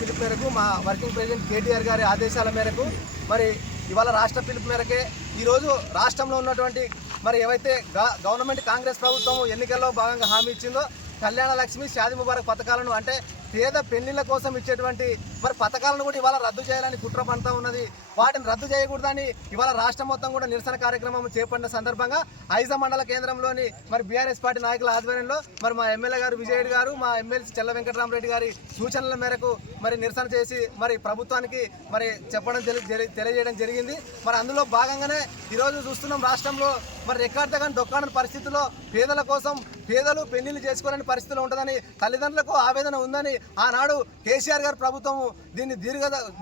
పిలుపు మేరకు మా వర్కింగ్ ప్రెసిడెంట్ కేటీఆర్ గారి ఆదేశాల మేరకు మరి ఇవాళ రాష్ట్ర పిలుపు మేరకే ఈరోజు రాష్ట్రంలో ఉన్నటువంటి మరి ఏవైతే గవర్నమెంట్ కాంగ్రెస్ ప్రభుత్వం ఎన్నికల్లో భాగంగా హామీ ఇచ్చిందో కళ్యాణ లక్ష్మి షాదీ ముబారక్ పథకాలను అంటే పేద పెళ్లిళ్ళ కోసం ఇచ్చేటువంటి మరి పథకాలను కూడా ఇవాళ రద్దు చేయాలని కుట్ర పంతా ఉన్నది. వాటిని రద్దు చేయకూడదని ఇవాళ రాష్ట్రం మొత్తం కూడా నిరసన కార్యక్రమం చేపట్టిన సందర్భంగా ఐజా మండల కేంద్రంలోని మరి బీఆర్ఎస్ పార్టీ నాయకుల ఆధ్వర్యంలో మరి మా ఎమ్మెల్యే గారు విజయరెడ్డి గారు, మా ఎమ్మెల్సీ చెల్ల వెంకటరామరెడ్డి గారి సూచనల మేరకు మరి నిరసన చేసి మరి ప్రభుత్వానికి మరి చెప్పడం తెలియజేయడం జరిగింది. మరి అందులో భాగంగానే ఈరోజు చూస్తున్నాం రాష్ట్రంలో మరి ఎక్కడితేగాని దొక్కాడని పరిస్థితుల్లో పేదల కోసం పేదలు పెళ్లిళ్ళు చేసుకోలేని పరిస్థితిలో ఉంటుందని తల్లిదండ్రులకు ఆవేదన ఉందని ఆనాడు కేసీఆర్ గారు ప్రభుత్వం దీన్ని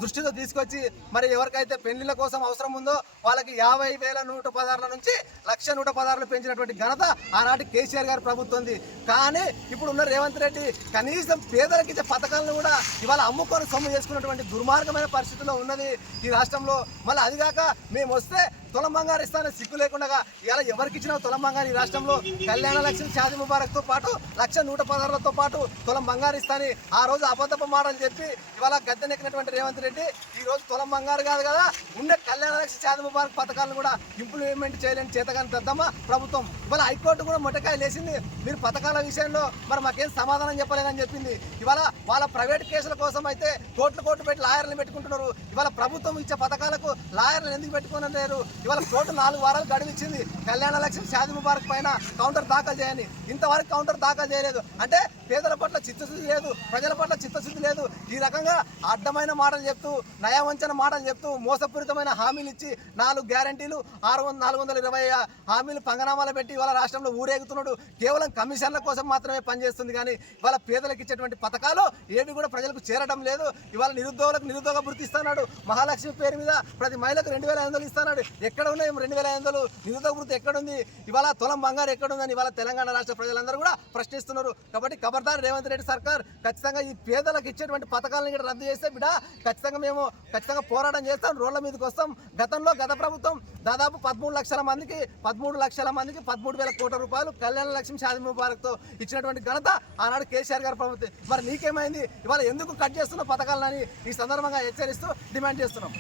దృష్టితో తీసుకొచ్చి మరి ఎవరికైతే పెళ్లిళ్ళ కోసం అవసరం ఉందో వాళ్ళకి 50,116 నుంచి 1,116 పెంచినటువంటి ఘనత ఆనాటి కేసీఆర్ గారి ప్రభుత్వంది. కానీ ఇప్పుడు ఉన్న రేవంత్ రెడ్డి కనీసం పేదలకు ఇచ్చే పథకాలను కూడా ఇవాళ అమ్ముకొని సొమ్ము చేసుకున్నటువంటి దుర్మార్గమైన పరిస్థితిలో ఉన్నది ఈ రాష్ట్రంలో. మళ్ళీ అదిగాక మేము వస్తే తులం బంగారు ఇస్తానే సిగ్గు లేకుండా ఇలా ఎవరికి ఇచ్చినా తులం బంగారు ఈ రాష్ట్రంలో కళ్యాణ లక్ష్మి షాదీ ముబారక్తో పాటు 1,116తో పాటు తులం బంగారు ఇస్తాని ఆ రోజు అబద్ధపు మాటలు చెప్పి ఇవాళ గద్దెనెక్కినటువంటి రేవంత్ రెడ్డి ఈ రోజు తులం బంగారు కాదు కదా ఉండే కళ్యాణ లక్ష్మి షాదీ ముబారక్ పథకాలను కూడా ఇంప్లిమెంట్ చేయలేని చేతగాని దద్దమ్మ ప్రభుత్వం. ఇవాళ హైకోర్టు కూడా మొట్టకాయ లేచింది. మీరు పథకాల విషయంలో మరి మాకేం సమాధానం చెప్పలేదని చెప్పింది. ఇవాళ వాళ్ళ ప్రైవేట్ కేసుల కోసం అయితే కోట్లు పెట్టి లాయర్లను పెట్టుకుంటున్నారు. ఇవాళ ప్రభుత్వం ఇచ్చే పథకాలకు లాయర్లను ఎందుకు పెట్టుకుని లేరు? ఇవాళ కోర్టు 4 వారాలు గడువు ఇచ్చింది కళ్యాణ లక్ష్మి షాదీ ముబారక్ పైన కౌంటర్ దాఖలు చేయని. ఇంతవరకు కౌంటర్ దాఖలు చేయలేదు. అంటే పేదల పట్ల చిత్తశుద్ధి లేదు, ప్రజల పట్ల చిత్తశుద్ధి లేదు. ఈ రకంగా అడ్డమైన మాటలు చెప్తూ నయవంచన మాటలు చెప్తూ మోసపూరితమైన హామీలు ఇచ్చి 4 గ్యారంటీలు 420 హామీలు పంగనామాలు పెట్టి ఇవాళ రాష్ట్రంలో ఊరేగుతున్నాడు. కేవలం కమిషన్ల కోసం మాత్రమే పనిచేస్తుంది కానీ ఇవాళ పేదలకు ఇచ్చేటువంటి పథకాలు ఏవి కూడా ప్రజలకు చేరడం లేదు. ఇవాళ నిరుద్యోగులకు నిరుద్యోగ భృతి ఇస్తున్నాడు. మహాలక్ష్మి పేరు మీద ప్రతి మహిళకు 2,500 ఇస్తున్నాడు. ఎక్కడ ఉన్నాయి 2,500? నిరుద్యోగ భృతి ఎక్కడుంది? ఇవాళ తులం బంగారు ఎక్కడుందని ఇవాళ తెలంగాణ రాష్ట్ర ప్రజలందరూ కూడా ప్రశ్నిస్తున్నారు. కాబట్టి ఖబర్దార్ రేవంత్ రెడ్డి సర్కార్ ఖచ్చితంగా ఈ పేదలకు ఇచ్చేటువంటి పథకాలను కూడా రద్దు చేస్తే ఖచ్చితంగా మేము పోరాటం చేస్తాం, రోడ్ల మీదకి వస్తాం. గతంలో గత ప్రభుత్వం దాదాపు 13 లక్షల మందికి 13,000 కోట్ల రూపాయలు కళ్యాణ లక్ష్మి షాదీ ముబారక్తో ఇచ్చినటువంటి ఘనత ఆనాడు కేసీఆర్ గారి ప్రభుత్వం. మరి నీకేమైంది? ఇవాళ ఎందుకు కట్ చేస్తున్న పథకాలని ఈ సందర్భంగా హెచ్చరిస్తూ డిమాండ్ చేస్తున్నాం.